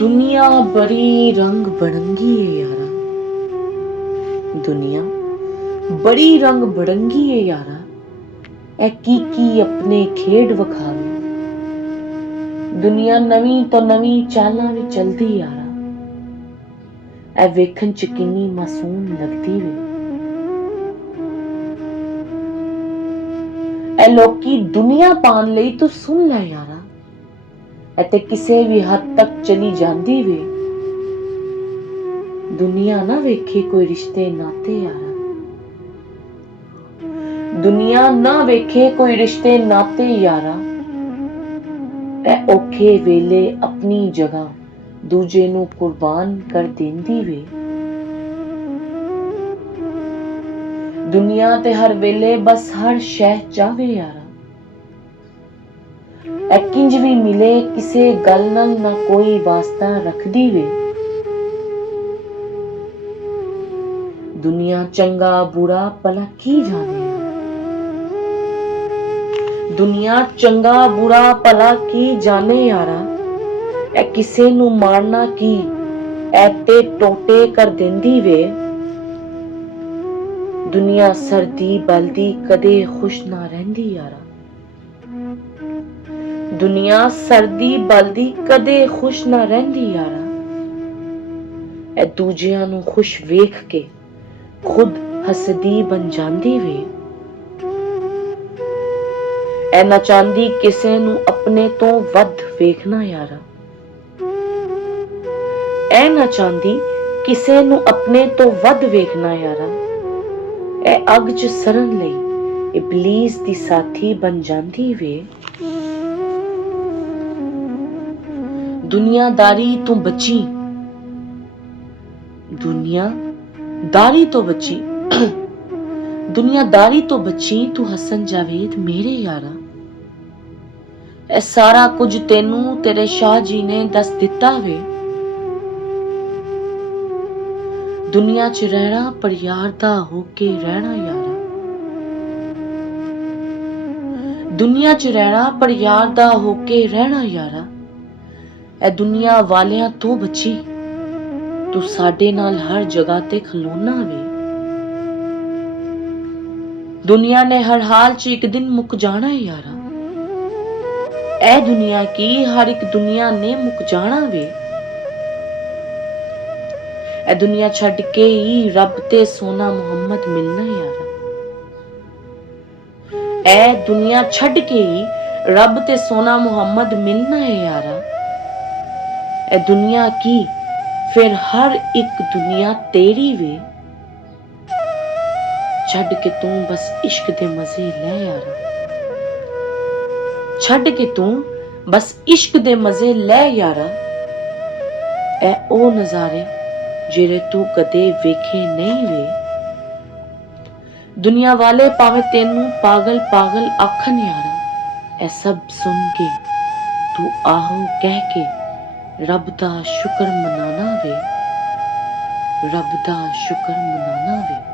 दुनिया बड़ी रंग बरंगी है यारा। दुनिया बड़ी रंग बरंगी है यारा। ए की अपने खेड वखावे। दुनिया नवी तो नवी चालां विच चलदी यारा। ए वेखण च किन्नी मासूम लगदी वे। ए लोकी दुनिया पाण लई तू सुन लै यारा। ए ते किसे भी हद तक चली जांदी वे। दुनिया ना वेखे कोई रिश्ते नाते यारा। दुनिया ना वेखे कोई रिश्ते नाते यारा। ए औखे वेले अपनी जगह दूजे नू कुर्बान कर देंदी वे। दुनिया ते हर वेले बस हर शह चावे यारा। ए किंज भी मिले किसे गल नाल ना कोई वास्ता रखदी वे। दुनिया चंगा बुरा भला की जाने। दुनिया चंगा बुरा भला की जाने यारा। ए किसे नू मारना की ए ते टोटे कर देंदी वे। दुनिया सर्दी बलदी कदे खुश ना रहंदी यारा। दुनिया सर्दी बलदी कदे खुश ना रहंदी यारा। ए दूजियां नू खुश वेख के खुद हसदी बन जांदी वे। ए ना चाहंदी किसे नू अपने तो वध वेखना यारा। ए ना चाहंदी किसे नू अपने तो वध वेखना यारा। ए अग च सरन लई इबलीस दी साथी बन जांदी वे। दुनियादारी तू बची। दुनियादारी तो बची। दुनियादारी तो बची तू हसन जावेद मेरे यारा। ए सारा कुछ तेनू तेरे शाह जी ने दस दिता वे। दुनिया च रहना पर यार दा होके रहना यारा। दुनिया च रहना पर यार दा होके रहना यारा। ए दुनिया वालियां तो बची तू साडे नाल हर जगह ते खलोना वे। दुनिया ने हर हाल च एक दिन मुक जाना है यारा। ए दुनिया की हर एक दुनिया ने मुक जाना वे। ए दुनिया छड़ के ही रब ते सोना मुहम्मद मिलना यारा। ए दुनिया छड़ के ही रब ते सोना मुहम्मद मिलना है यारा। ए दुनिया की फिर हर एक दुनिया तेरी वे। छड़ के तू बस इश्क दे मजे ले यारा। छड़ के तू बस इश्क दे मजे ले यारा। ए ओ नजारे जेरे तू कदे वेखे नहीं वे। दुनिया वाले भावे तेनू पागल पागल आखन यारा। ए सब सुन के तू आहो कह के रब दा शुक्र मनाना वे। रब दा शुक्र मनाना वे।